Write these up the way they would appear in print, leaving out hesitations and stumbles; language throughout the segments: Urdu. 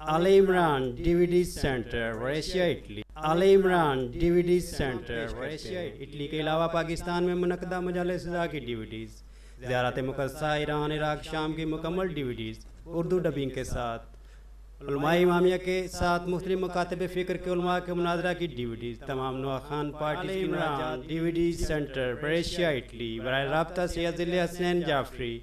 Al Imran DVD Center Russia Italy Al Imran DVD Center Russia Italy کے علاوہ پاکستان میں منعقدہ مجالس رضا کی ڈیویڈیز، زیارت مقدسہ ایران عراق شام کی مکمل ڈیویڈیز اردو ڈبنگ کے ساتھ، علماء امامیہ کے ساتھ مختلف مکاتب فکر کے علماء کے مناظرہ کی ڈیویڈیز، تمام نواخان پارٹیز کی مناجات، ڈیویڈی سینٹر بریشیا اٹلی۔ براہ رابطہ Syed Zill Hasnain Jafri,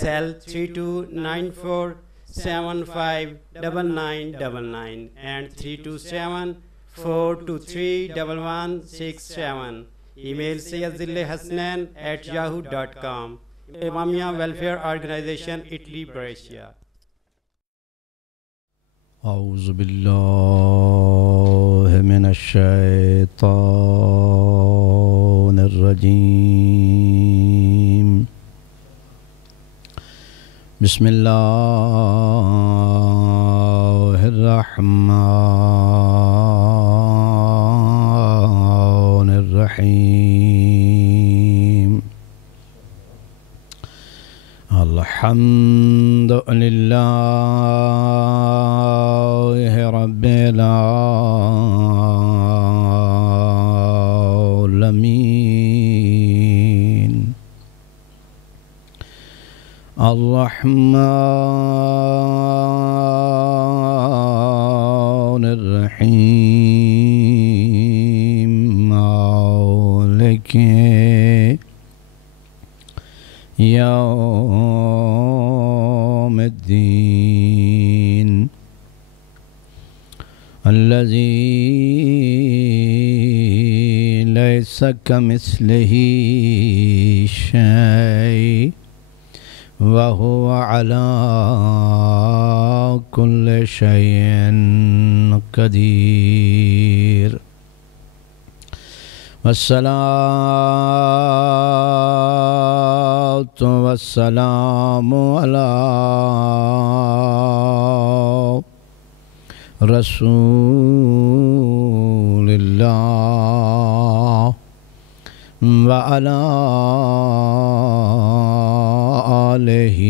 cell 3294759999 and 327-423-1167۔ Email sayyidhillhasnain@yahoo.com۔ Imamia welfare organisation Italy Brescia. اعوذ باللہ من الشیطان الرجیم، بسم اللہ الرحمن الرحیم۔ الحمد للہ رب العالمین، الرحمن الرحیم، مالک یوم الدین، الذی لیس کمثلہ شیء وهو على كل شيء قدير، والصلاة والسلام على رسول الله وعلى آلہ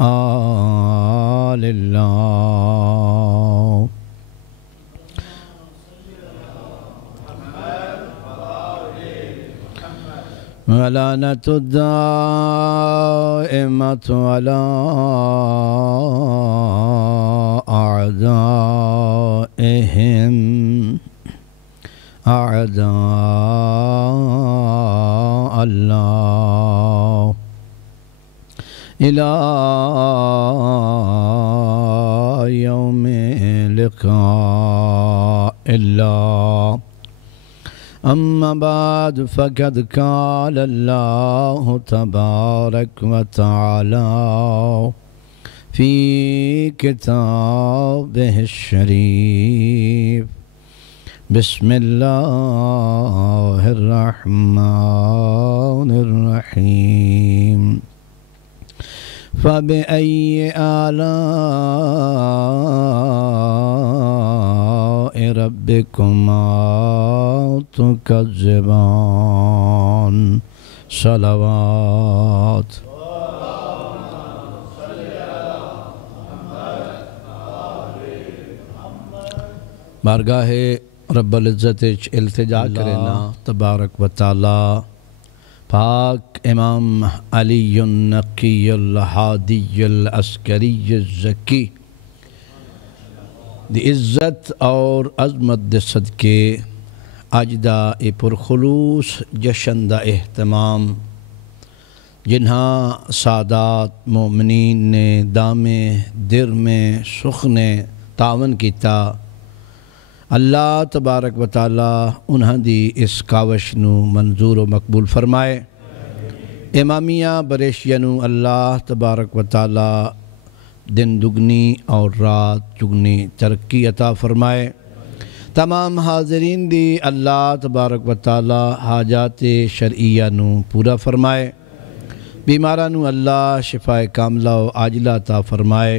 آل اللہ۔ ولعنۃ الدائمۃ علی اعدائہم اعداء اللہ الی یوم لقاء اللہ۔ اما بعد فقد قال اللہ تبارک و تعالی فی کتابہ الشریف، بسم اللہ الرحمن الرحیم، فبأي آلاء ربكما تكذبان؟ صلوات۔ بارگاہ رب العزت التجا کرنا تبارک و تعالی پاک امام علی النقی الہادی العسکری الزکی دی عزت اور عظمت دے صدقے اجدہ پرخلوص جشن دا اہتمام جنہاں سادات مومنین نے دامے در میں سخنے تعاون کیتا، اللہ تبارک و تعالی انہاں دی اس کاوش نو منظور و مقبول فرمائے۔ امامیہ بریشیا نو اللہ تبارک و تعالی دن دگنی اور رات چگنی ترقی عطا فرمائے۔ تمام حاضرین دی اللہ تبارک و تعالی حاجات شرعیہ نو پورا فرمائے، بیماران نو اللہ شفاء کاملہ و عاجلہ عطا فرمائے،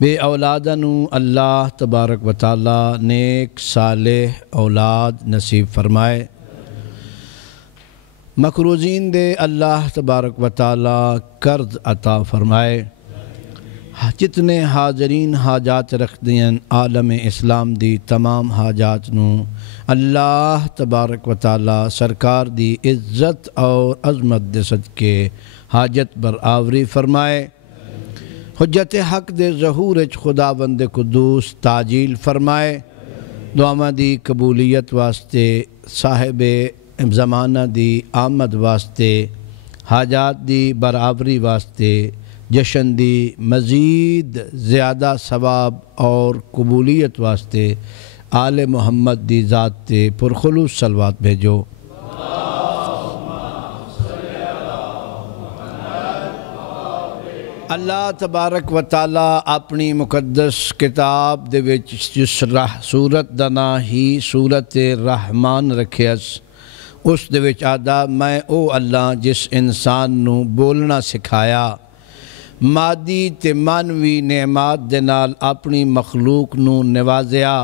بے اولادنو اللہ تبارک و تعالی نیک صالح اولاد نصیب فرمائے، مقروضین دے اللہ تبارک و تعالی قرض عطا فرمائے، جتنے حاضرین حاجات رکھتے ہیں عالم اسلام دی تمام حاجات نو اللہ تبارک و تعالی سرکار دی عزت اور عظمت دے صدقے حاجت برآوری فرمائے، حجت حق دے ظہور اچ خدا بند قدوس تاجیل فرمائے، دعاواں دی قبولیت واسطے، صاحب زمانہ دی آمد واسطے، حاجات دی برآوری واسطے، جشن دی مزید زیادہ ثواب اور قبولیت واسطے آل محمد دی ذات تے پرخلوص صلوات بھیجو۔ اللہ تبارک و تعالی اپنی مقدس کتاب دے وچ جس سورت دا نام ہی سورت رحمان رکھیس، اس دے وچ آدھا میں او اللہ جس انسان نو بولنا سکھایا، مادی تے مانوی نعمات دے نال اپنی مخلوق نو نوازیا۔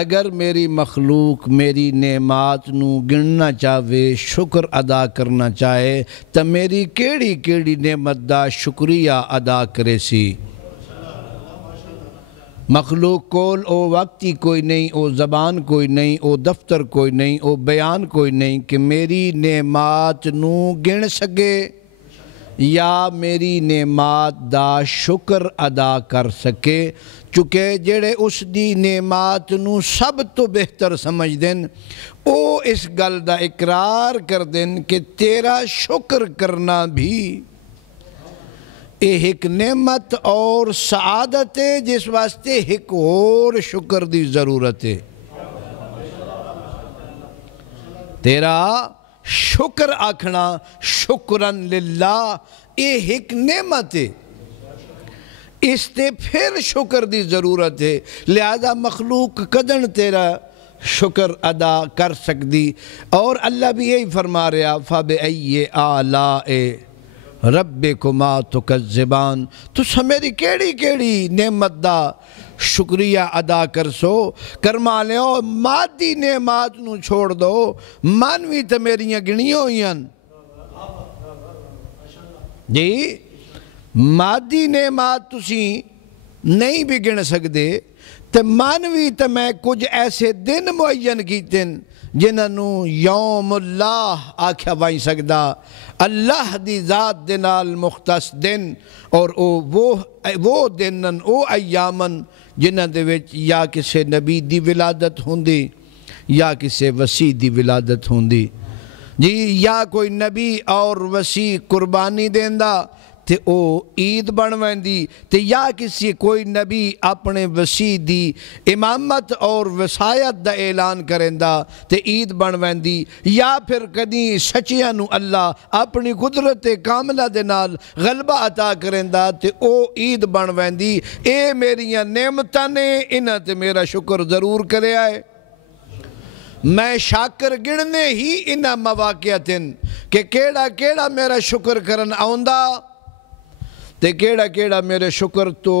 اگر میری مخلوق میری نعمات نو گننا چاہے، شکر ادا کرنا چاہے، تو میری کیڑی کیڑی نعمت دا شکریہ ادا کرے سی۔ مخلوق کول او وقتی کوئی نہیں، او زبان کوئی نہیں، او دفتر کوئی نہیں، او بیان کوئی نہیں کہ میری نعمات نو گن سکے یا میری نعمات دا شکر ادا کر سکے، چونکہ جڑے اس دی نعمات نو سب تو بہتر سمجھ دیں، او اس گل دا اقرار کر دیں کہ تیرا شکر کرنا بھی ایک نعمت اور سعادت ہے، جس واسطے ایک اور شکر دی ضرورت ہے۔ تیرا شکر آکھنا شکرن للہ، یہ ایک نعمت ہے، اس تے پھر شکر دی ضرورت ہے، لہذا مخلوق کدن تیرا شکر ادا کر سکتی۔ اور اللہ بھی یہی فرما رہا فَبِأَيِّ آلَاءِ رَبِّكُمَا تُكَذِّبَانِ، تو میری کیڑی کیڑی نعمت دا شکریہ ادا کر سو، کرما لیو مادی نعمات نو چھوڑ دو، مانوی تو میریاں گنی ہوئیاں جی، مادی نعمات تسی نہیں بھی گن سکتے، تو مانوی تو میں کچھ ایسے دن معین کیتے جنہوں یوم اللہ آکھا بائی سکدا، اللہ دی ذات دنال مختص دن، اور وہ دنن او ایامن جنہ دے وچ یا کسے نبی دی ولادت ہوندی یا کسے وسیع دی ولادت ہوندی جی، یا کوئی نبی اور وسیع قربانی دیندہ تے او عید بنویندی، تے یا کسی کوئی نبی اپنے وسیع دی امامت اور وسایت دا اعلان کرندہ تے عید بنویندی، یا پھر کدی سچیاں نو اللہ اپنی قدرت کاملہ دے نال غلبہ عطا کرندہ تے او عید بنویندی۔ اے میریاں نعمتاں نے، انہاں تے میرا شکر ضرور کرے آئے۔ میں شاکر گننے ہی انہاں مواقعتن کہ کیڑا کیڑا میرا شکر کرن آؤندہ تے کیڑا کیڑا میرے شکر تو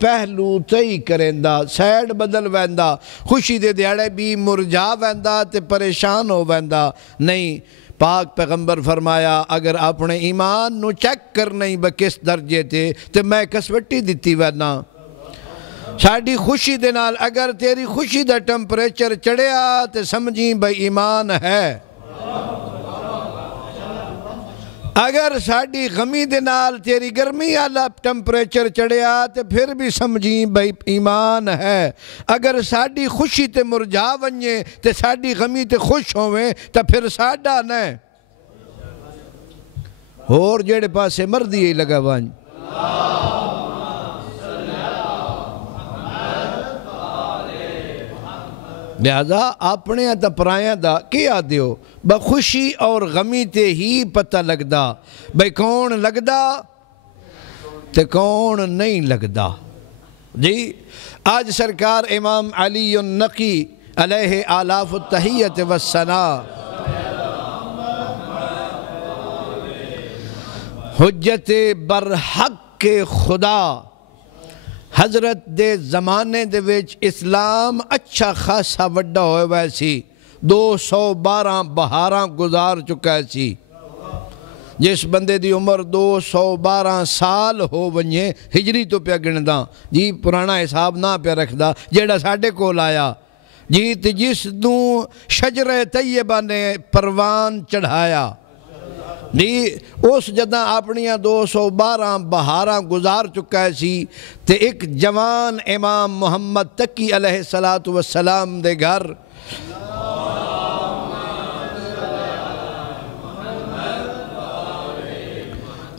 پہلو تئی کرندہ، سیڈ بدل ویندہ، خوشی دے دیاڑے بھی مرجا ویندہ تے پریشان ہو ویندہ نہیں۔ پاک پیغمبر فرمایا اگر اپنے ایمان نو چیک کر نہیں بکس درجے تے میں کسوٹی دیتی وینا۔ ساڑھی خوشی دے نال اگر تیری خوشی دا ٹمپریچر چڑھیا تے سمجھیں بھائی ایمان ہے، اگر ساڑھی غمی دے نال تیری گرمی آلا ٹمپریچر چڑھیا تے پھر بھی سمجھیں بھائی ایمان ہے، اگر ساڑھی خوشی تے مرجا ونجے تے ساڑھی غمی تے خوش ہوئے تے پھر ساڑھا نہ اور جیڑے پاسے مردی ہی لگا وانج۔ لہذا اپنے تا پرائیاں دا کیا دیو بخوشی اور غمی تے ہی پتہ لگدا بھئی کون لگدا تے کون نہیں لگدا جی۔ آج سرکار امام علی النقی علیہ آلاف التحیت والثناء حجت برحق کے خدا حضرت دے زمانے دے وچ اسلام اچھا خاصا وڈا ہوئے ویسی 212 بہاراں گزار چکا سی جس بندے دی عمر 212 سال ہو ونجے ہجری تو پیا گندا جی پرانا حساب نہ پیا رکھدا جیڑا ساڈے کول آیا جی تے جس دوں شجر طیبہ نے پروان چڑھایا جی اس جدہ اپنیاں 212 بہاراں گزار چکا ہے سی تے ایک جوان امام محمد تقی علیہ السلام دے گھر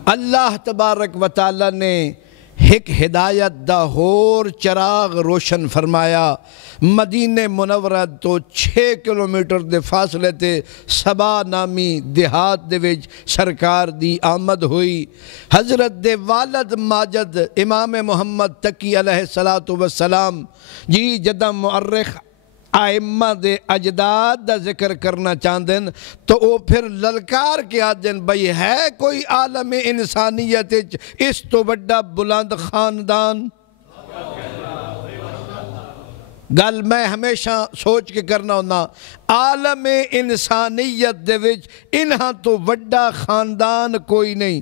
اللہ تبارک و تعالی نے ایک ہدایت دا ہور چراغ روشن فرمایا مدینہ منورہ تو 6 کلومیٹر دے فاصلے تے سبا نامی دیہات دے وچ سرکار دی آمد ہوئی حضرت دے والد ماجد امام محمد تقی علیہ السلام جی جدہ مؤرخ آئمہ دے اجداد دا ذکر کرنا چاندن تو وہ پھر للکار کے آدن بھئی ہے کوئی عالم انسانیت اس تو بڑا بلند خاندان گل میں ہمیشہ سوچ کے کرنا ہونا عالم انسانیت دے وچ انہاں تو بڑا خاندان کوئی نہیں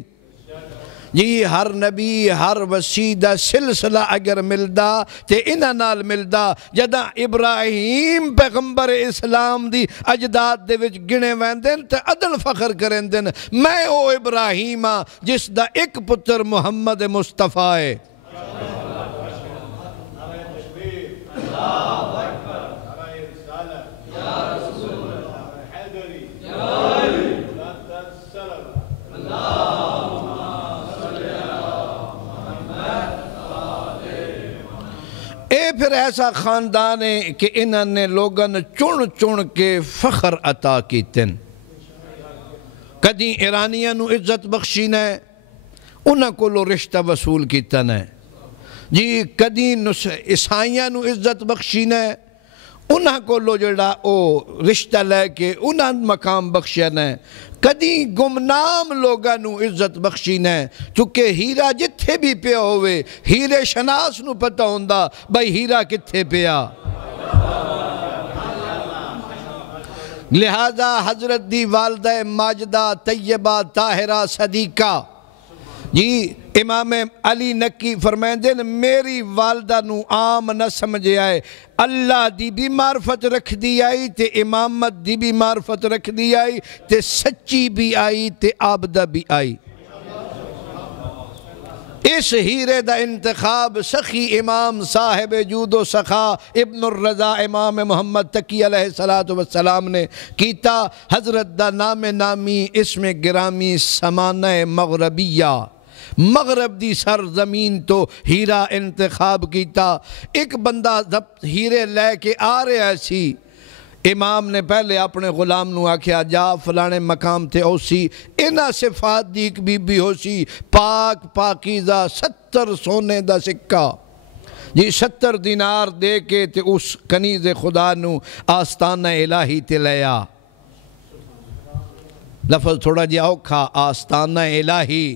جی ہر نبی ہر وسیع دا سلسلہ اگر ملدا تے انہاں نال ملدا جدہ ابراہیم پیغمبر اسلام دی اجداد دے وچ گنے ویندن تے عدل فخر کرندن میں او ابراہیم ہاں جس دا ایک پتر محمد مصطفیٰ ہے اے پھر ایسا خاندان ہے کہ انہوں نے لوگن چن کے فخر عطا کیتن کدی ایرانیاں نو عزت بخشین ہے انہاں کو لو رشتہ وصول کیتن ہے جی کدی عیسائیاں نو عزت بخشین ہے انہاں کو لو جڑا او رشتہ لے کے انہاں مقام بخشین ہے کدی گمنام لوگاں نو عزت بخشین ہے چونکہ ہیرا جتھے بھی پیا ہوئے ہیرے شناس نو پتہ ہوندہ بھئی ہیرا کتھے پیا لہذا حضرت دی والدہ ماجدہ طیبہ طاہرہ صدیقہ جی امام علی نکی فرمائندن میری والدہ نو عام نہ سمجھے آئے اللہ دی بھی معرفت رکھ دی آئی تے امامت دی بھی معرفت رکھ دی آئی تے سچی بھی آئی تے عابدہ بھی آئی اس ہیرے دا انتخاب سخی امام صاحب جود و سخا ابن الرضا امام محمد تقی علیہ السلام نے کیتا حضرت دا نام نامی اسم گرامی سمانہ مغربیہ مغرب دی سرزمین تو ہیرا انتخاب کیتا ایک بندہ ہیرے لے کے آ رہے ایسی امام نے پہلے اپنے غلام نو آکھیا جا فلانے مقام تے اوسی انہا صفات دیکھ بی ہو سی پاک پاکیزہ 70 سونے دا سکہ جی 70 دینار دے کے تے اس کنیز خدا نو آستانہ الہی تے لیا لفظ تھوڑا جی اوکھا آستانہ الہی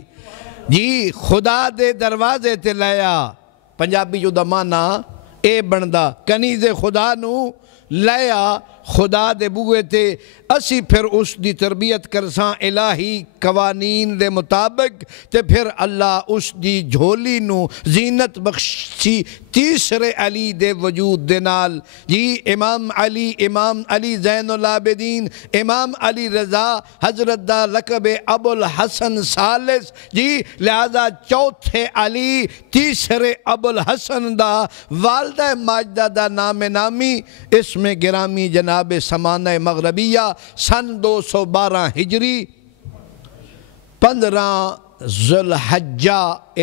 جی خدا دے دروازے تے لیا پنجابی جو دا مانا اے بندہ کنیز خدا نو لیا خدا دے بوئے تے اسی پھر اس دی تربیت کرساں الہی قوانین دے مطابق تے پھر اللہ اس دی جھولی نو زینت بخشی تیسرے علی دے وجود دے نال جی امام علی زین العابدین امام علی رضا حضرت دا لقب ابو الحسن ثالث جی لہذا چوتھے علی تیسرے ابو الحسن دا والدہ ماجدہ دا نام نامی اسم گرامی جناب سمانہ مغربیہ سن 212 ہجری 15 ذوالحجہ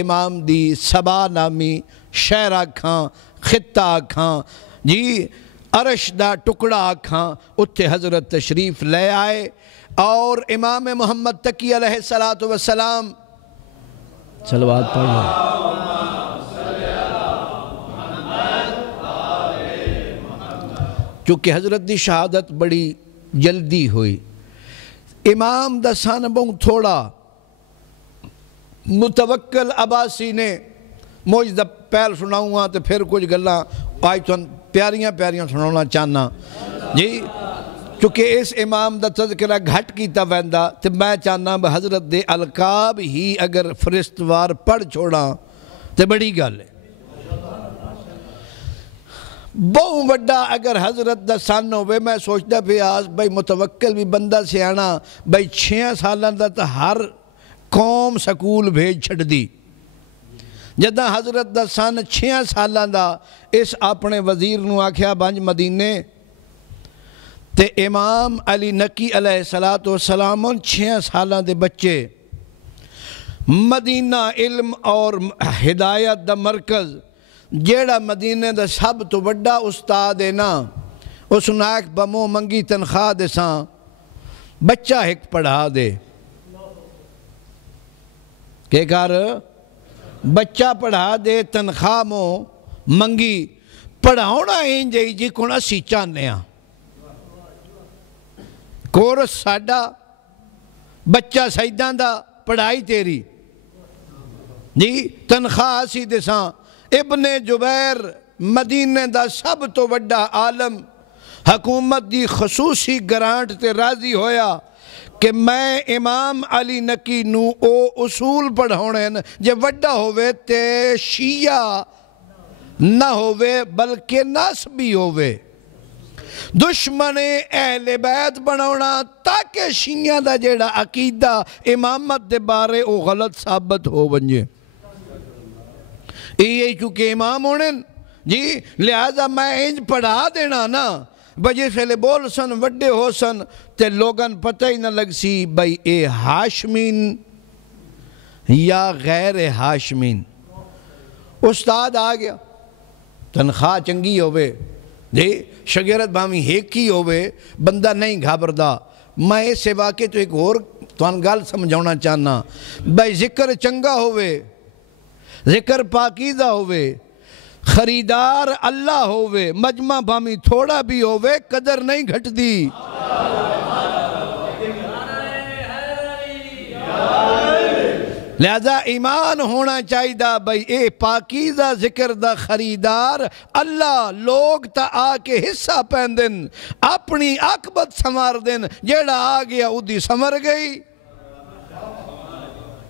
امام دی سبا نامی شہرہ کھاں خطہ کھاں جی عرش دا ٹکڑا کھاں اتھے حضرت تشریف لے آئے اور امام محمد تقی علیہ السلام صلوات پڑھو چونکہ حضرت دی شہادت بڑی جلدی ہوئی امام دا سان بہت تھوڑا متوکل عباسی نے موج دا پہل سناؤں گا تو پھر کچھ گلہ آج تو پیاریاں سناؤنا چاہنا جی چونکہ اس امام دا تذکرہ گھٹ کیتا ویندا تے میں چاہنا حضرت دے القاب ہی اگر فرستوار پڑھ چھوڑا تے بڑی گل ہے بہت وڈا اگر حضرت دا سن ہوئے میں سوچتا پہ آج بھائی متوکل بھی بندہ سیانا بھائی 6 سالان دا تا ہر قوم سکول بھیج چھڑ دی جدہ حضرت دا سن 6 سالان دا اس اپنے وزیر نو آکھیا بانج مدینے تے امام علی نقی علیہ السلام 6 سالان دے بچے مدینہ علم اور ہدایت دا مرکز جیڑا مدینے دا سب تو بڑا استاد ہے نا اس نائک بمو منگی تنخواہ دے ساں بچہ ایک پڑھا دے کہ کار بچہ پڑھا دے تنخواہ مو منگی پڑھاؤنا ہی جائی جی کون اسی چاہنے ہاں کورس ساڑا بچہ سیدان دا پڑھائی تیری جی تنخواہ اسی دے ساں ابن جبیر مدینہ دا سب تو بڑا عالم حکومت دی خصوصی گرانٹ تے راضی ہویا کہ میں امام علی نقی نو او اصول پڑھونے جے وڈا ہوئے تے شیعہ نہ ہوئے بلکہ ناسبی ہوئے دشمن اہل بیت بناونا تاکہ شیعہ دا جیڑا عقیدہ امامت دے بارے او غلط ثابت ہو بنجے یہ چونکہ امام ہونے جی لہذا میں انج پڑھا دینا نا بجے سے بول سن وڈے ہو سن تے لوگن پتہ ہی نہ لگ سی بھئی اے ہاشمین یا غیر ہاشمین استاد آ گیا تنخواہ چنگی ہوئے جی شگیرت بامی ہیکی ہوئے بندہ نہیں گھابردہ میں اس سے واقع تو ایک اور توان گال سمجھونا چاہنا بھئی ذکر چنگا ہوئے ذکر پاکیزہ ہوئے خریدار اللہ ہوئے مجمع بامی تھوڑا بھی ہوئے قدر نہیں گھٹ دی لہذا ایمان ہونا چاہی دا بھئی اے پاکیزہ ذکر دا خریدار اللہ لوگ تا آکے حصہ پہن دن اپنی عاقبت سمار دن جیڑا آگیا ادھی سمر گئی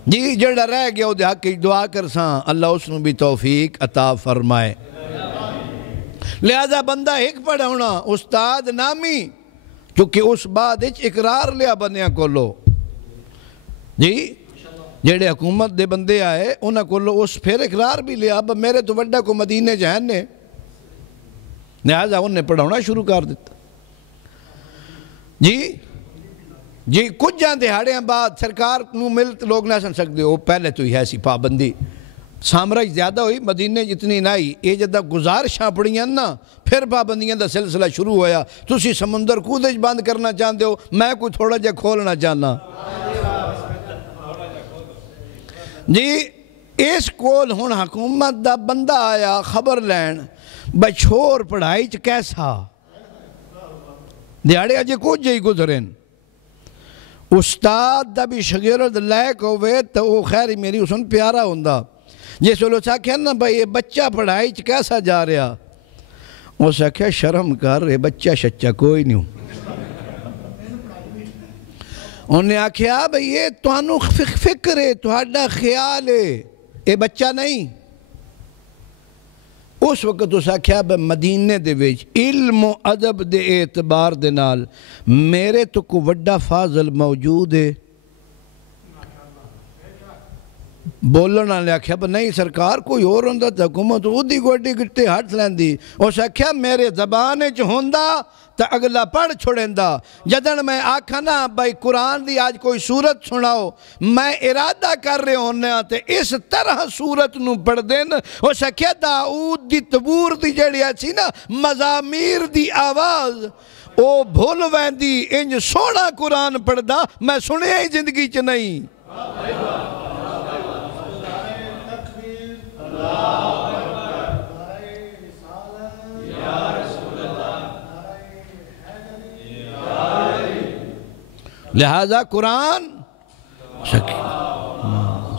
جی جڑا رہ گیا وہ حق کی دعا کر ساں اللہ اس نے بھی توفیق عطا فرمائے لہذا بندہ ایک پڑھا ہونا استاد نامی چونکہ اس بعد اقرار لیا بندیاں کو لو جی جڑے حکومت دے بندے آئے انہاں کو لو اس پھر اقرار بھی لیا اب میرے تو بڑا کو مدینے جہن نے لہذا انہیں پڑھاونا شروع کر دیتا جی کچھ جان دہاڑیاں بعد سرکار نو ملت لوگ نہ سن سکتے ہو پہلے تو ہی ایسی پابندی سامراج زیادہ ہوئی مدینے جتنی نہ ہی یہ جدہ گزارشاں پڑیاں نا پھر پابندیاں دا سلسلہ شروع ہویا تسی سمندر کودج بند کرنا چاہتے ہو میں کوئی تھوڑا جا کھولنا چاہنا جی اس کول ہون حکومت دا بندہ آیا خبر لین بچھور پڑھائی چ کیسا دیاڑے اجے کچھ جائی گزرین استاد دا بھی شگیرد لائق ہوئے تو وہ خیری میری اسن پیارا ہوندہ جیسے وہ لوگ کہنا نا بھئی یہ بچہ پڑھائی چ کیسا جا رہا وہ سکھے شرم کر یہ بچہ شچہ کوئی نہیں انہوں نے آکھیا بھئی یہ توانو فکر ہے توہاڈا خیال ہے یہ بچہ نہیں اس وقت اس آکھیا بھئی مدینے دے ویچ علم و ادب دے اعتبار دے نال میرے تو کو وڈا فاضل موجود ہے بولنا لے آکھیا بھئی نہیں سرکار کوئی اور ہوندہ تا حکومت اودی گوڑی گٹے ہاتھ لیندی اس آکھیا میرے زبانے چ ہوندہ تا اگلا پڑھ چھوڑندہ جدن میں آکھا نا بھائی قرآن دی آج کوئی سورت سناؤ میں ارادہ کر رہے ہونے آتے اس طرح سورت نو پڑھ دین وہ سکھیا داؤد دی تبور دی جڑی آچی نا مزامیر دی آواز او بھول ویندی انج سونا قرآن پڑھ دا میں سنے ہی زندگی چ نہیں لہذا قرآن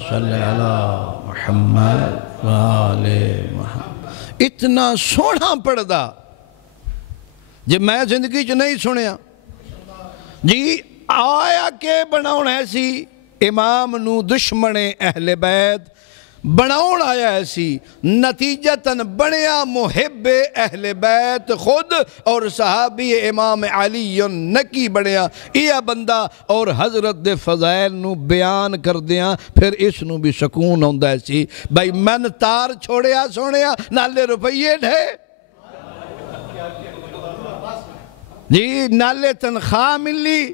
صلی اللہ محمد وآلہ محمد اتنا سونا پڑھ دا جب میں زندگی چ نہیں سنیا جی آیا کہ بناؤن ایسی امام نو دشمن اہل بیت بناؤن آیا ایسی نتیجتاً بنیا محب اہل بیت خود اور صحابی امام علی نکی بنیا یہ بندہ اور حضرت دے فضائل نو بیان کر دیا پھر اس نو بھی سکون ہوندہ ایسی بھائی من تار چھوڑیا سونیا نالے روپیے ڈھے جی نالے تنخواہ ملی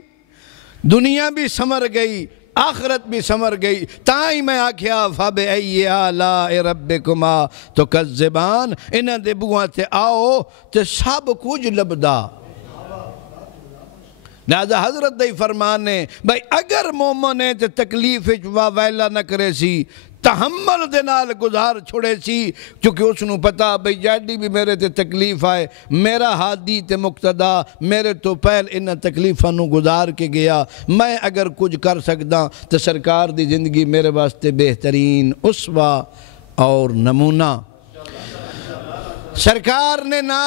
دنیا بھی سمر گئی آخرت بھی سمر گئی تائیں میں آکھیا فَبِأَيِّ آلَاءِ رَبِّكُمَا تُكَذِّبَانِ انہاں دے بوہاں تے آؤ تے سب کچھ لبدا لہذا حضرت دے فرمانے بھائی اگر مومن ہے تے تکلیف ویلا نہ کرے سی تحمل دے نال گزار چھوڑے سی چونکہ اس نو پتا بھئی جیڈی بھی میرے تے تکلیف آئے میرا ہادی تے مقتدا میرے تو پہل انہاں تکلیفاں نو گزار کے گیا میں اگر کچھ کر سکدا تو سرکار دی زندگی میرے واسطے بہترین اسوہ اور نمونہ سرکار نے نا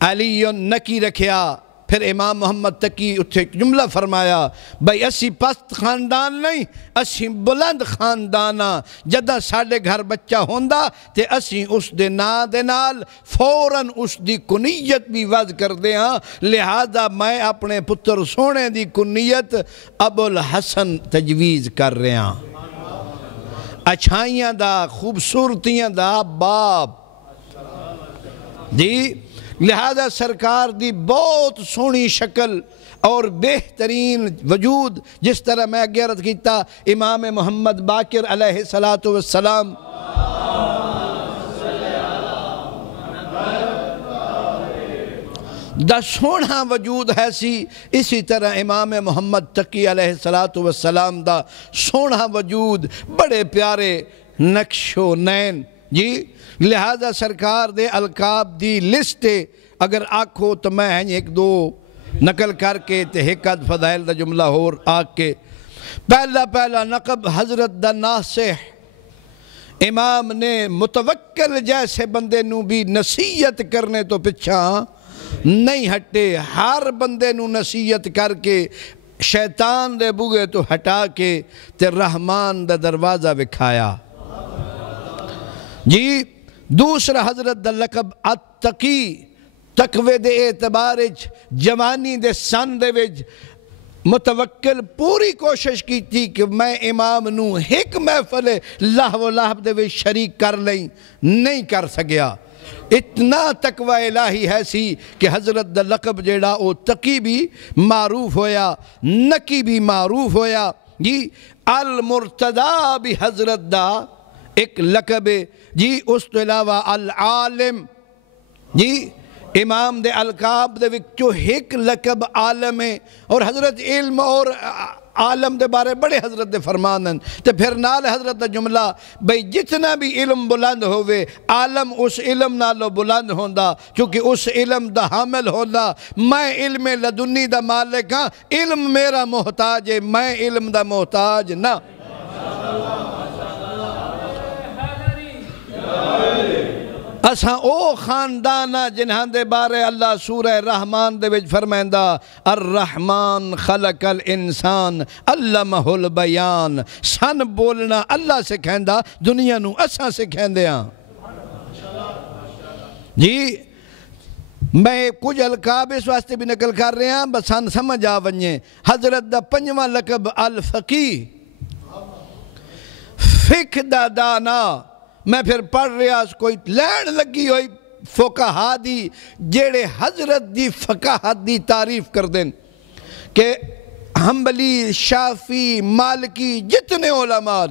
علی نکی رکھیا پھر امام محمد تقی اتھے جملہ فرمایا بھئی اسی پست خاندان نہیں اسی بلند خاندانا جدہ ساڑھے گھر بچہ ہوندہ تے اسی اس دے نا دے نال فوراً اس دی کنیت بھی وضع کر دے ہاں لہذا میں اپنے پتر سونے دی کنیت ابو الحسن تجویز کر رہے ہاں اچھائیاں دا خوبصورتیاں دا باپ جی لہذا سرکار دی بہت سونی شکل اور بہترین وجود جس طرح میں اگیرت کیتا امام محمد باقر علیہ السلام دا سونا وجود ہے سی اسی طرح امام محمد تقی علیہ السلام دا سونا وجود بڑے پیارے نقش و نین جی لہذا سرکار دے القاب دی لسٹے اگر آکھو تو میں ایک دو نقل کر کے تے حکت فضائل دا جملہ ہور آکھ کے پہلا نقب حضرت دا ناصح امام نے متوکل جیسے بندے نو بھی نصیحت کرنے تو پچھا نہیں ہٹے ہر بندے نو نصیحت کر کے شیطان دے بوگے تو ہٹا کے تے رحمان دا دروازہ وکھایا جی دوسرا حضرت دا لقب التقی تقوی دے اعتبارج جوانی دے سن دے وج متوکل پوری کوشش کی تھی کہ میں امام نو ایک محفل لہو و لہب دے وج شریک کر لیں نہیں کر سکیا اتنا تقوی الہی ہے سی کہ حضرت دا لقب جیڑا او تقی بھی معروف ہویا نکی بھی معروف ہویا جی المرتضی بھی حضرت دا ایک لقب جی اس تو علاوہ العالم جی امام دے القاب دے وچوں ایک لقب عالم ہے اور حضرت علم اور عالم دے بارے بڑے حضرت دے فرمانن تے پھر نال حضرت دا جملہ بھئی جتنا بھی علم بلند ہوئے عالم اس علم نالو بلند ہوندہ چونکہ اس علم دا حامل ہوندہ میں علم لدنی دا مالک ہاں علم میرا محتاج ہے میں علم دا محتاج نہ اساں او خاندانہ جنہاں دے بارے اللہ سورہ رحمان دے وچ فرمائندہ الرحمن خلق الانسان علمہ البیان سن بولنا اللہ سے کہندہ دنیا نو اساں سے کہندے ہاں جی میں کچھ القاب اس واسطے بھی نقل کر رہے ہیں بس سن سمجھ آونجیں حضرت دا پنجواں لقب الفقی فقہ دا دانا میں پھر پڑھ رہا کوئی لین لگی ہوئی فقہا دی جیڑے حضرت دی فقاہت دی تعریف کر دیں کہ حنبلی شافی مالکی جتنے علماء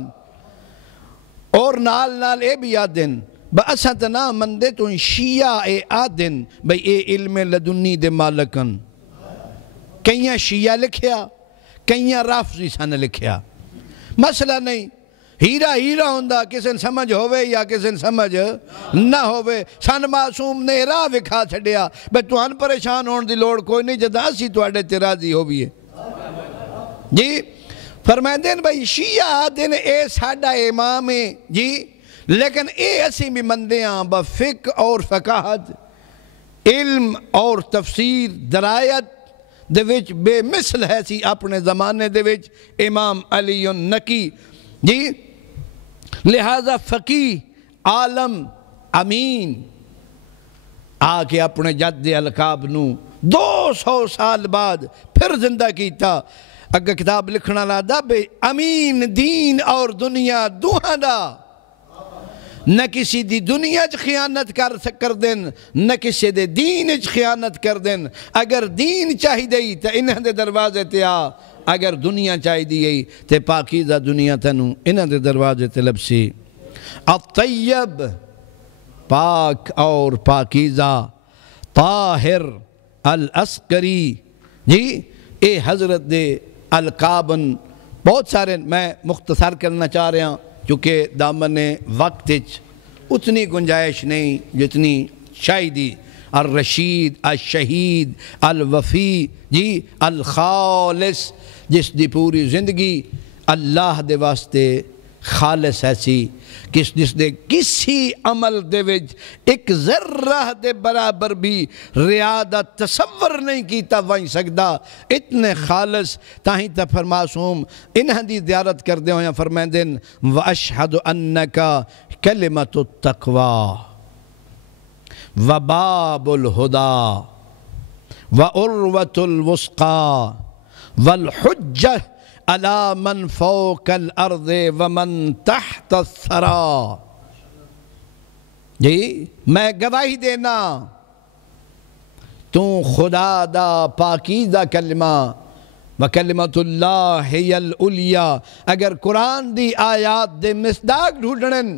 اور نال نال اے بھی آدن بأسا تنا مندے تو شیعہ اے آدن بھئی اے علم لدنی دے مالکن کئیاں شیعہ لکھیا کئیاں رافضی سن لکھیا مسئلہ نہیں ہیرا ہوندہ کسن سمجھ ہوئے یا کسن سمجھ نہ ہوئے سن معصوم نے راہ وکھا چھڑیا بے تو ان پریشان ہون دی لوڑ کوئی نہیں جدا سی تو اڈے تیرازی ہو بھی ہے جی فرمائیں دین بھئی شیعہ دین اے ساڑھا امام ہے جی لیکن اے اسی بھی مندیاں با فقہ اور فقاہت علم اور تفسیر درایت دے وچ بے مثل ہے سی اپنے زمانے دے وچ امام علی النقی جی لہذا فقی عالم امین آ کے اپنے جد القاب نو 200 سال بعد پھر زندہ کیتا اگر کتاب لکھنا لادا بے امین دین اور دنیا دوہاں دا نہ کسی دی دنیا چ خیانت کر دین نہ کسی دے دین چ خیانت کر دین اگر دین چاہی دئی تا انہاں دے دروازے تے آ اگر دنیا چاہی دی تے پاکیزہ دنیا تنو انہاں دے دروازے تے لبسی الطیب پاک اور پاکیزہ طاہر العسکری جی اے حضرت دے القابن بہت سارے میں مختصر کرنا چاہ رہا ہوں کیونکہ دامن وقت اتنی گنجائش نہیں جتنی شاہدی الرشید الشہید الوفی جی الخالص جس دی پوری زندگی اللہ دے واسطے خالص ایسی جس دے کسی عمل دے وچ ایک ذرہ دے برابر بھی ریادت تصور نہیں کیتا وائیں سکدا اتنے خالص تاہیں تا فرماسوم انہاں دی زیارت کر دے ہویا فرمائیں دن وَأَشْهَدُ أَنَّكَ كَلِمَةُ التَّقْوَى وَبَابُ الْهُدَى وَأُرْوَةُ الْوُسْقَى وَالْحُجَّةِ عَلَى مَنْ فَوْقَ الْأَرْضِ وَمَنْ تَحْتَ الثَّرَى جی میں گواہی دینا تو خدا دا پاکیزہ کلمہ وَكَلِمَةُ اللَّهِ هِيَ الْعُلْيَا اگر قرآن دی آیات دے مصداق ڈھونڈن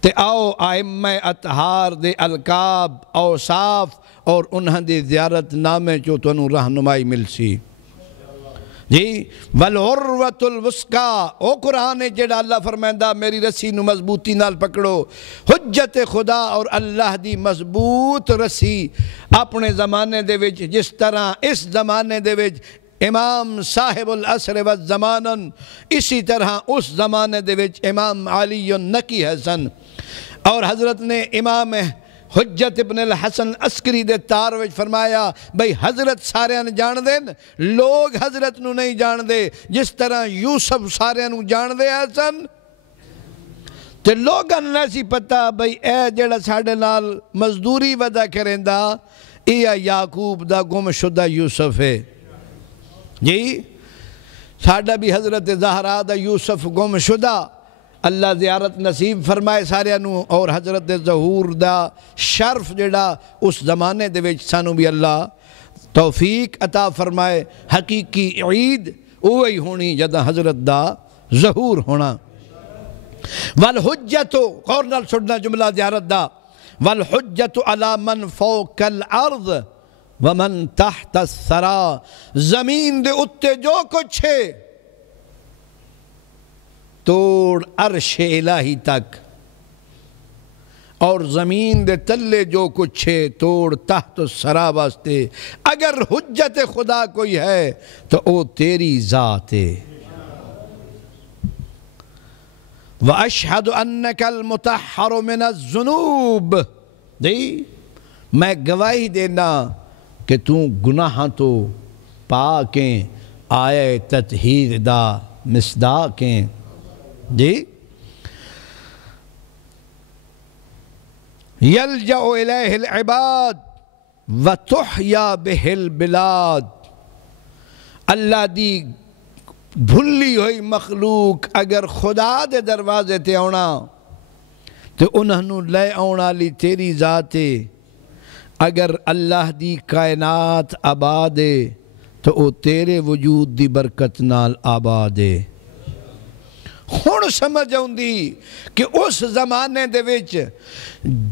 تے آؤ آئمہ اطہار دے القاب اوصاف اور انہاں دے زیارت نامے جو تو انہوں رہنمائی مل سی جی وَالْعُرْوَةُ الْوُسْقَى او قرآن جڑا اللہ فرمائندہ میری رسی نو مضبوطی نال پکڑو حجت خدا اور اللہ دی مضبوط رسی اپنے زمانے دے وچ جس طرح اس زمانے دے وچ امام صاحب العصر والزمانن اسی طرح اس زمانے دے وچ امام علی النقی حسن اور حضرت نے امام حجت ابن الحسن عسکری دے تاروج فرمایا بھئی حضرت سارے نے جان دیں لوگ حضرت نو نہیں جان دے جس طرح یوسف سارے نو جان دے حسن تے لوگاں نیسی پتا بھئی اے جڑا ساڑے نال مزدوری ودا کریں دا ایا یعقوب دا گم شدہ یوسف ہے جی ساڑا بھی حضرت زہرا دا یوسف گم شدہ اللہ زیارت نصیب فرمائے سارے نو اور حضرت ظہور دا شرف جڑا اس زمانے دے وچ سانو بھی اللہ توفیق عطا فرمائے حقیقی عید اوہی ہونی جدا حضرت دا ظہور ہونا والحجتو غور نال سڑنا جملہ زیارت دا والحجتو علی من فوق الارض ومن تحت الثرى زمین دے اتے جو کچھ ہے توڑ عرش الہی تک اور زمین دے تلے جو کچھ ہے توڑ تحت الثرى واسطے اگر حجت خدا کوئی ہے تو او تیری ذات ہے وَأَشْهَدُ أَنَّكَ الْمُطَحَّرُ مِنَ الذُّنُوبِ دی میں گواہی دینا کہ تو گناہاں تو پاکیں آئے تطہیر دا مصداقیں جی یلجأ الیہ العباد وتحیا بہ البلاد اللہ دی بھلی ہوئی مخلوق اگر خدا دے دروازے تے آنا تو انہوں لے آنا لی تیری ذاتے اگر اللہ دی کائنات آبادے تو او تیرے وجود دی برکت نال آبادے ہون سمجھ آؤندی کہ اس زمانے دے وچ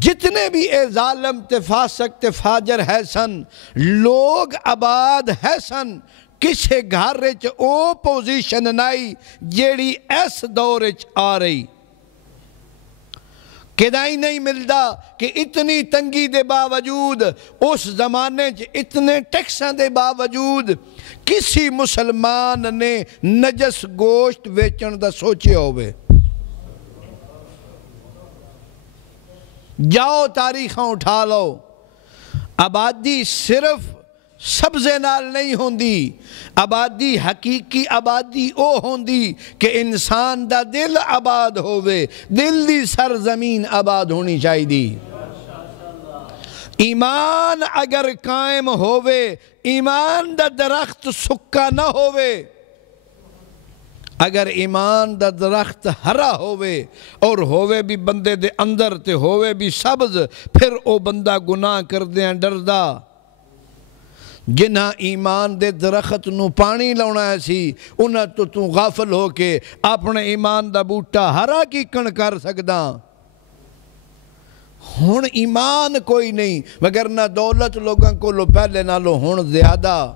جتنے بھی اے ظالم تے فاسق تے فاجر ہے سن لوگ آباد ہے سن کسے گھر رچ او پوزیشن نائی جیڑی ایس دور رچ آ رہی کدائی نہیں ملدا کہ اتنی تنگی دے باوجود اس زمانے چ اتنے ٹیکساں دے باوجود کسی مسلمان نے نجس گوشت ویچن دا سوچے ہوئے جاؤ تاریخاں اٹھا لو آبادی صرف سبزے نال نہیں ہوندی، آبادی حقیقی آبادی او ہوندی کہ انسان دا دل آباد ہووے، دل دی سرزمین آباد ہونی چاہی دی۔ ایمان اگر قائم ہووے، ایمان دا درخت سکا نہ ہووے، اگر ایمان دا درخت ہرا ہووے اور ہووے بھی بندے دے اندر تے ہووے بھی سبز، پھر او بندہ گناہ کر دیاں ڈردا۔ جنہاں ایمان دے درخت نو پانی لاؤنا ہے سی، انہاں تو غافل ہو کے اپنے ایمان دا بوٹا ہرا کی کن کر سکدا۔ ہون ایمان کوئی نہیں، وگرنہ دولت لوگاں کو لو پہلے نہ لو ہون زیادہ،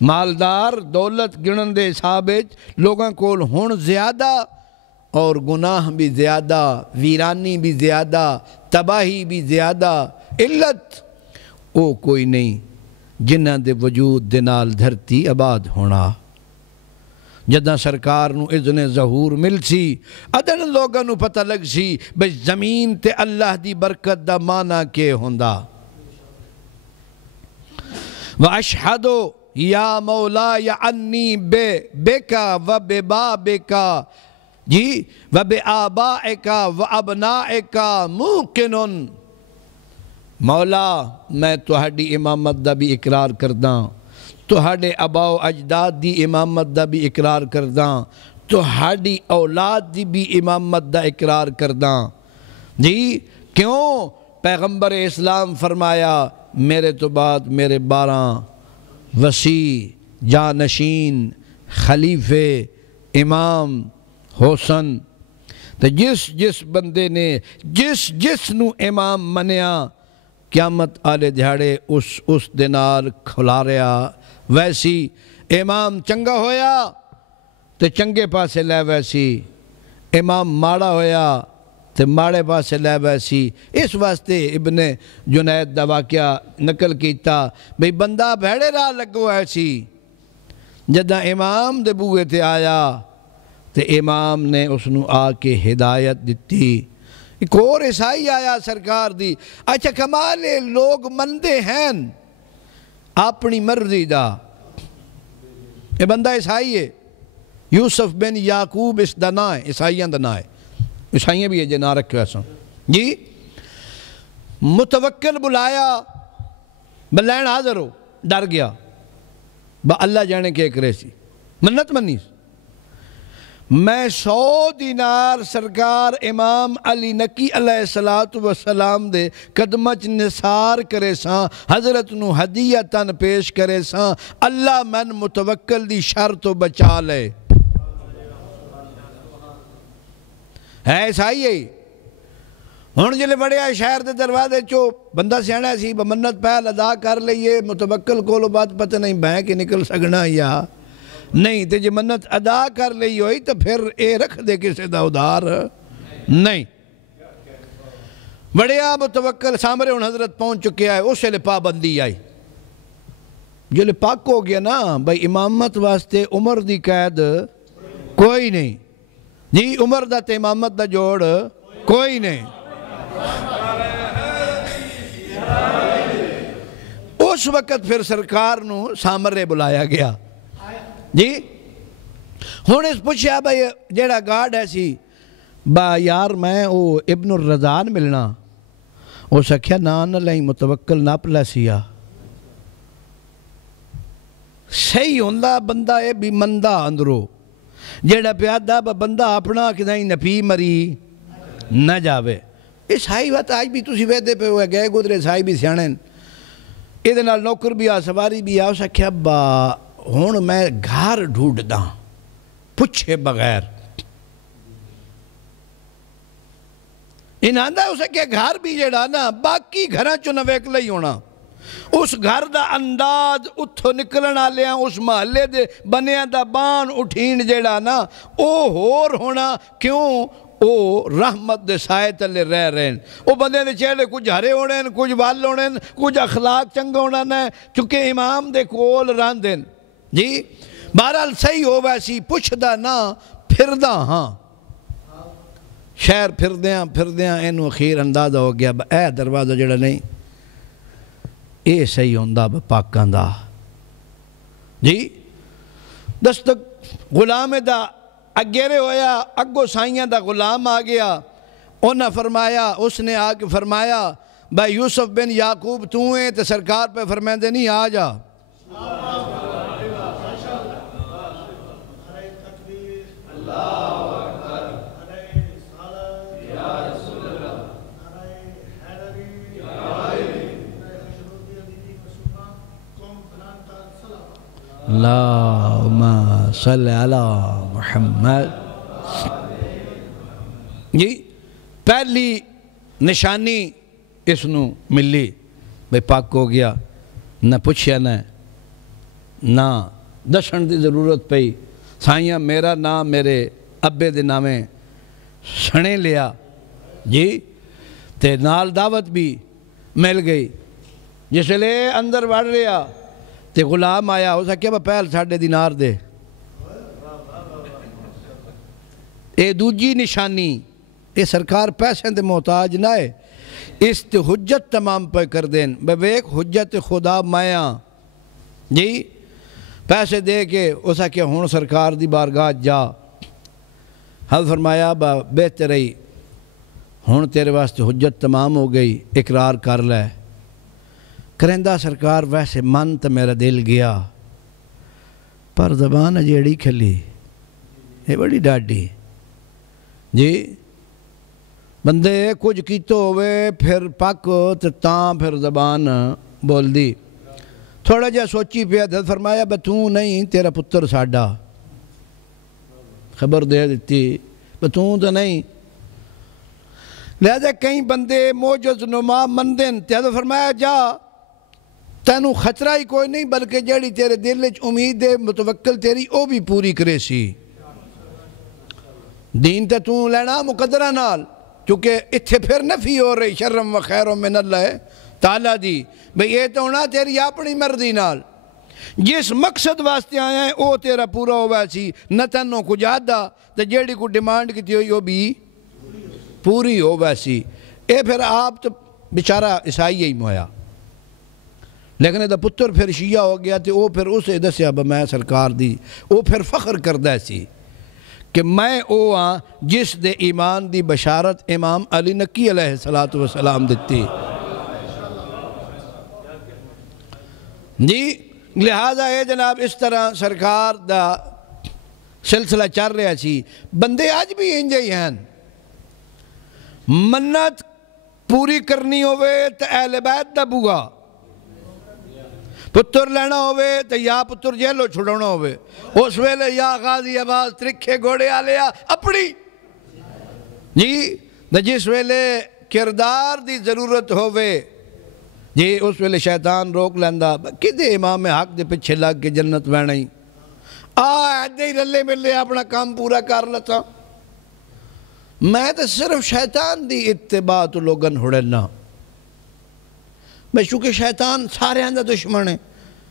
مالدار دولت گنن دے حسابج لوگاں کو ہون زیادہ، اور گناہ بھی زیادہ، ویرانی بھی زیادہ، تباہی بھی زیادہ۔ علت او کوئی نہیں جنہاں دے وجود دے نال دھرتی آباد ہونا۔ جداں سرکار نو اذن ظہور مل سی، ادن لوگاں نو پتہ لگ سی بھئی زمین تے اللہ دی برکت دا معنی کے ہوندا۔ وَأَشْهَدُ یا مولا یا انی بِکَ وَبِبَابِکَ جی وَبِآبَائِکَ وَأَبْنَائِکَ مُوقِنٌ۔ مولا میں تہاڈی امامت دا بھی اقرار کرداں، تہاڈے آبا و اجداد دی امامت دا بھی اقرار کرداں، تہاڈی اولاد دی بھی امامت دا اقرار کرداں۔ جی کیوں؟ پیغمبر اسلام فرمایا میرے تو بعد میرے 12 وسیع جانشین خلیفے امام حسن، تو جس بندے نے جس نو امام منیا قیامت آلے دھیاڑے اس دنال کھلا رہا، ویسی امام چنگا ہویا تو چنگے پاسے لے ویسی، امام ماڑا ہویا تو ماڑے پاسے لے ویسی۔ اس واسطے ابن جنید دا واقعہ نقل کیتا بھئی بندہ بھیڑے راہ لگو ایسی، جدہ امام دے بوئے تے آیا تو امام نے اس نو آ کے ہدایت دیتی۔ ایک اور عیسائی آیا سرکار دی، اچھا کمالے لوگ مندے ہیں اپنی مرضی دا، یہ بندہ عیسائی ہے، یوسف بن یعقوب اس دا نا ہے، عیسائیاں دا نا ہے، عیسائیاں بھی یہ جنا رکھے ایسا جی۔ متوکل بلایا، بلین حاضر ہو، ڈر گیا، با اللہ جانے کے ایک ریسی منت منیس، میں 100 دینار سرکار امام علی نقی علیہ السلام دے قدمچ نثار کرے ساں، حضرت نو ہدیتاً پیش کرے ساں، اللہ من متوکل دی شر تو بچا لے۔ ہے عیسائی ہے ہون جلے بڑے آئے شہر دے دروازے چو بندہ سیانا سی بمنت پہل ادا کر لئیے، متوکل کولو بات پتہ نہیں بہن کے نکل سگنا یا نہیں، تے جے منت ادا کر لئی ہوئی تو پھر اے رکھ دے کسے دا ادھار نہیں۔ بڑے آ متوکل سامرے ان حضرت پہنچ چکے آئے، اسے لے پابندی آئی، جو لے پاک ہو گیا نا بھئی امامت واسطے عمر دی قید کوئی نہیں جی، عمر دا تے امامت دا جوڑ کوئی نہیں۔ اس وقت پھر سرکار نو سامرے بلایا گیا جی۔ ہون اس پوچھیا بھائی جیڑا گارڈ ہے سی با یار میں او ابن الرزان ملنا، او سکھیا نہ لیں متوکل نہ پلا سیا، صحیح ہوندہ بندہ اے بھی مندہ اندرو، جیڑا پیادہ با بندہ اپنا کدائیں نپی مری نہ جاوے۔ عیسائی بات آج بھی تسی ویدے پہ ہوئے گئے گدرے عیسائی بھی سیانین، ادھے نوکر بھی آ سواری بھی آ، سکھیا با ہون میں گھار ڈھونڈ داں پچھے بغیر، انہاں دا اسے کہ گھار بھی جڑا نا باقی گھراں چو نویک لئی ہونا، اس گھر دا انداز اتھو نکلنا لیا، اس محلے دے بنیاں دا بان اٹھین جڑا نا او ہور ہونا، کیوں او رحمت دے سائے تلے رہ رہن، او بندے دے چہلے کچھ ہرے ہونے کچھ وال ہونے کچھ اخلاق چنگا ہونا، چونکہ امام دے کول راندن جی۔ بہرحال صحیح ہو ویسی پوچھ دا نا پھر دا، ہاں شہر پھر دیاں اینو اخیر اندازہ ہو گیا اے دروازہ جڑا نہیں یہ صحیح ہوندہ پاکاں دا جی دستک غلام دا اگیرے ہویا اگو سائیاں دا غلام آ گیا انہاں فرمایا اس نے آ کے فرمایا بھائی یوسف بن یعقوب تو ہیں تو سرکار پہ فرمائندے نہیں آ جا اللہم صلی علی محمد جی پہلی نشانی اس نو ملی بھئی پاک ہو گیا نہ پوچھیا نہ دشن دی ضرورت پئی سائیاں میرا نام میرے ابے دے نامے سنے لیا جی تے نال دعوت بھی مل گئی جس لئے اندر بڑھ رہا تے غلام آیا اسا کیا پہل 6.5 دینار دے اے دوجی نشانی اے سرکار پیسیں دے محتاج نہ ہے اس تے حجت تمام پہ کر دین بیک حجت خدا مایاں جی پیسے دے کے اسا کیا ہون سرکار دی بارگاہ جا حضرت فرمایا بہتر رہی ہون تیرے واسطے حجت تمام ہو گئی اقرار کر لے کرندہ سرکار ویسے من تو میرا دل گیا پر زبان اجیڑی کھلی یہ بڑی ڈاڈی جی بندے کچھ کیتو ہوئے پھر پاک تو تاں پھر زبان بول دی تھوڑا جا سوچی پہ حضرت فرمایا بتوں نہیں تیرا پتر ساڈا خبر دے دیتی بتوں تو نہیں لہذا کئی بندے موجز نما مندن تے حضرت فرمایا جا تینوں خطرہ ہی کوئی نہیں بلکہ جیڑی تیرے دل امید ہے متوکل تیری او بھی پوری کرے سی دین تے توں لینا مقدرہ نال چونکہ اتھے پھر نفی ہو رہی شرم و خیرم من اللہ تعالیٰ دی بھئی یہ تو ہونا تیری اپنی مرضی نال جس مقصد واسطے آیا ہے او تیرا پورا ہو ویسی نہ تینوں کو جادہ تے جیڑی کو ڈیمانڈ کی تھی وہ بھی پوری ہو ویسی اے پھر آپ تو بیچارہ عیسائی ہی مویا لیکن یہ پتر پھر شیعہ ہو گیا تو وہ پھر اسے دسیا میں سرکار دی وہ پھر فخر کردہ سی کہ میں او ہاں جس دے ایمان دی بشارت امام علی نقی علیہ السلام دیتی جی لہذا اے جناب اس طرح سرکار دا سلسلہ چل رہا سی بندے آج بھی انجھے ہیں منت پوری کرنی ہوئے تو اہل بیت دا بوگا پتر لینا ہوئے تو یا پتر جیلو چھڑونا ہوئے اس ویلے یا غازی عباس ترکھے گھوڑے آلیا اپنی جی جس ویلے کردار دی ضرورت ہوئے جی اس ویلے شیطان روک لیندہ کدے امام حق دے پچھے لگ کے جنت وینئی ایدے ہی رلے ملے اپنا کام پورا کر لیتا میں تو صرف شیطان دی اتباع تو لوگن ہڑنا میں چونکہ شیطان سارے اندر دشمن ہے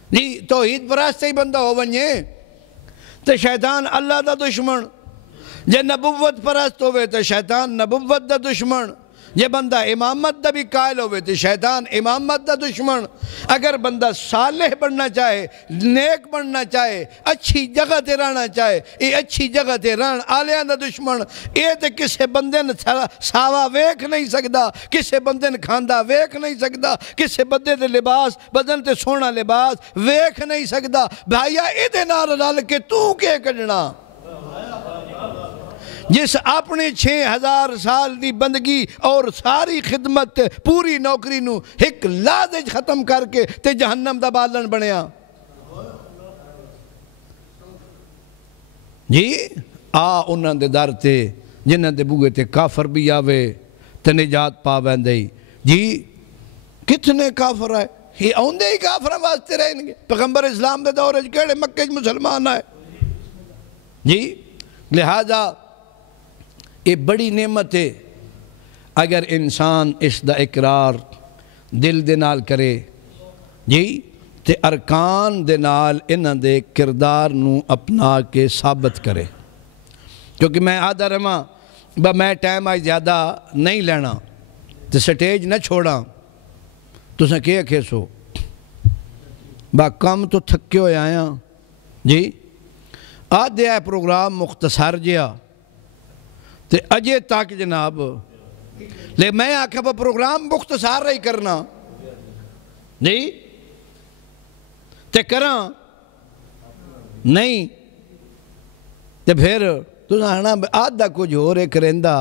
جی توحید پرست ہی بندہ ہو بنجے تو شیطان اللہ دا دشمن جے نبوت پرست ہوئے تو شیطان نبوت دا دشمن جے بندہ امامت دا بھی قائل ہوئے تو شیطان امامت دا دشمن اگر بندہ صالح بننا چاہے نیک بننا چاہے اچھی جگہ تے رہنا چاہے یہ اچھی جگہ تے رہن آلیاں دا دشمن یہ تے کسے بندے نے ساوا ویکھ نہیں سکدا کسے بندے نے کھاندہ ویکھ نہیں سکدا کسے بندے دے لباس بدن تے سونا لباس ویکھ نہیں سکدا بھائیا ایدے نال رل کے تو کے کڈنا جس اپنے 6000 سال دی بندگی اور ساری خدمت پوری نوکری نو ایک لازج ختم کر کے تے جہنم دا بالن بنیا جی انہاں دے در تے جنہاں دے بوئے تے کافر بھی آوے تے نجات پاویں دے جی کتنے کافر آئے یہ آندے ہی کافر واسطے رہیں گے پیغمبر اسلام دے دور کیڑے مکہ مسلمان آئے جی لہذا یہ بڑی نعمت ہے اگر انسان اس دا اقرار دل دے نال کرے جی تے ارکان دے نال انہاں دے کردار نو اپنا کے ثابت کرے کیونکہ میں آدھا رہا میں ٹائم آج زیادہ نہیں لینا تے سٹیج نہ چھوڑا تو سن کیا کھیسو با کم تو تھکے ہوئے آیا جی آدھے ہے پروگرام مختصر جیا تے اجے تک جناب لے میں آکھا با پروگرام مختصر رہی کرنا جی تے کراں نہیں تے پھر تو آنا آدھا کچھ ہو رہے کرندہ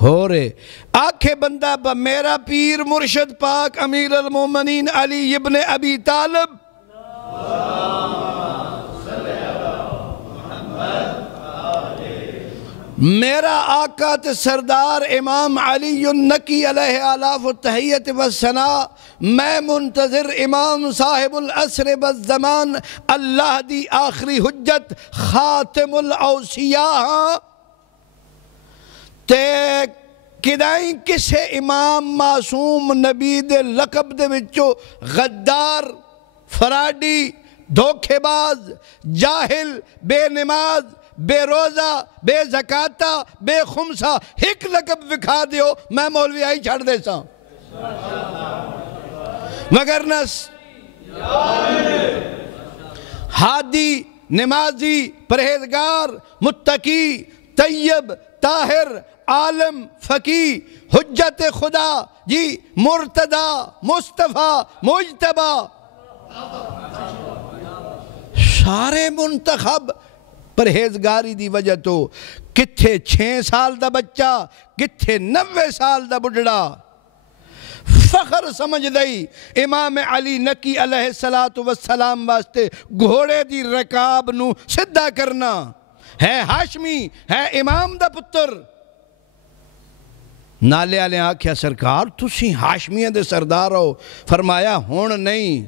ہو رہے آکھے بندہ با میرا پیر مرشد پاک امیر المومنین علی ابن ابی طالب میرا آقا تے سردار امام علی النقی علیہ آلاف التحیت والثناء میں منتظر امام صاحب العصر والزمان اللہ دی آخری حجت خاتم الاوصیاء تے کدائیں کسے امام معصوم نبی دے لقب دے وچو غدار فراڈی دھوکے باز جاہل بے نماز بے روزہ بے زکاة بے خمسہ ایک لقب وکھا دیو میں مولوی آئی چھڑ دے ساں وگرنس ہادی نمازی پرہیزگار متقی طیب طاہر عالم فقی حجت خدا جی مرتدہ مصطفیٰ مجتبہ سارے منتخب پرہیزگاری دی وجہ تو کتھے 6 سال دا بچہ کتھے 90 سال دا بڑھڑا فخر سمجھ دئی امام علی نقی علیہ السلام واسطے گھوڑے دی رکاب نو سدھا کرنا ہے ہاشمی ہے امام دا پتر نالے آلے آکھیا سرکار تسی ہاشمیہ دے سردار ہو فرمایا ہون نہیں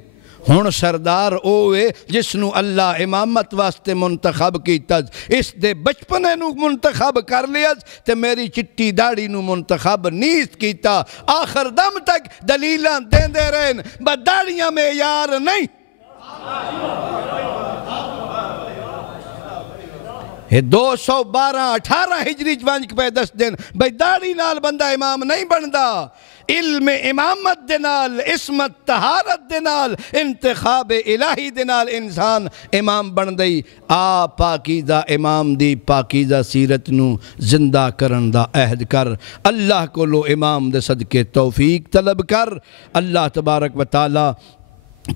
ہون سردار اوے جس نو اللہ امامت واسطے منتخب کیتا اس دے بچپنے نو منتخب کر لیا تے میری چٹی داڑی نو منتخب نیست کیتا آخر دم تک دلیلاں دین دے رہن بداڑیاں میں یار نہیں یہ 212-18 ہجری جوانج پہ 10 دن بھئی داڑی نال بندہ امام نہیں بندہ علم امامت دنال اسمت طہارت دنال انتخاب الہی دنال انسان امام بندئی آ پاکیزہ امام دی پاکیزہ سیرت نو زندہ کرن دا عہد کر اللہ کو لو امام دے صدقے توفیق طلب کر اللہ تبارک و تعالی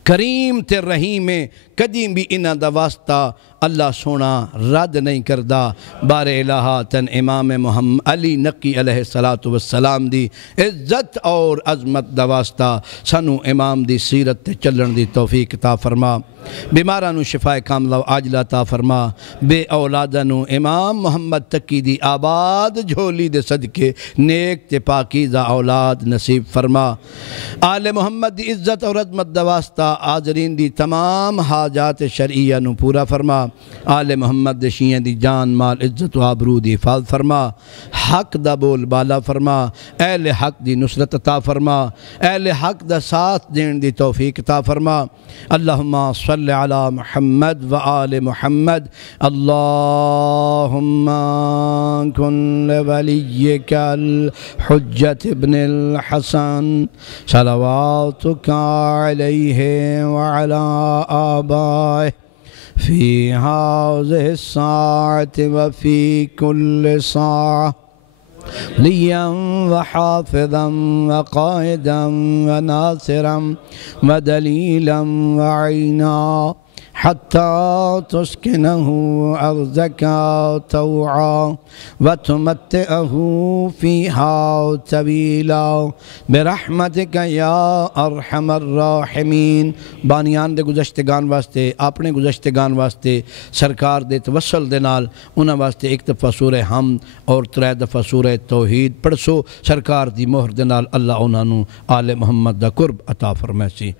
کریم تے رحیم کدی بھی انہ دا واسطہ اللہ سونا رد نہیں کردہ بار الہا تن امام محمد علی نقی علیہ السلام دی عزت اور عظمت دا واسطہ سنو امام دی سیرت تے چلن دی توفیق عطا فرما بیمارانو شفا کاملہ و عاجلہ عطا فرما بے اولادانو امام محمد تقی دی آباد جھولی دے صدقے نیک تے پاکیزہ اولاد نصیب فرما آل محمد دی عزت اور عظمت دا واسطہ آذرین دی تمام حاجات شرعیہ نو پورا فرما آل محمد شیعہ دی جان مال عزت و آبرو دی حفاظت فرما حق دا بول بالا فرما اہل حق دی نصرت عطا فرما اہل حق دا ساتھ دین دی توفیق عطا فرما اللہم صلی علی محمد و آل محمد اللہم کن لولیک الحجت ابن الحسن صلواتک علیہ وعلا آبائے في هذه الساعة وفي كل ساعة ليا وحافظا وقائدا وناصرا ودليلا وعينا حتى تسكنه أرضك طوعا وتمتعه فيها طويلا برحمتك يا أرحم الراحمين بانیان دے گزشتگان واسطے اپنے گزشتگان واسطے سرکار دے توسل دے نال انہاں واسطے ایک دفعہ سورہ حمد اور 3 دفعہ سورہ توحید پڑھ سو سرکار دی مہر دے نال اللہ انہاں نو آل محمد دا قرب عطا فرمائے سی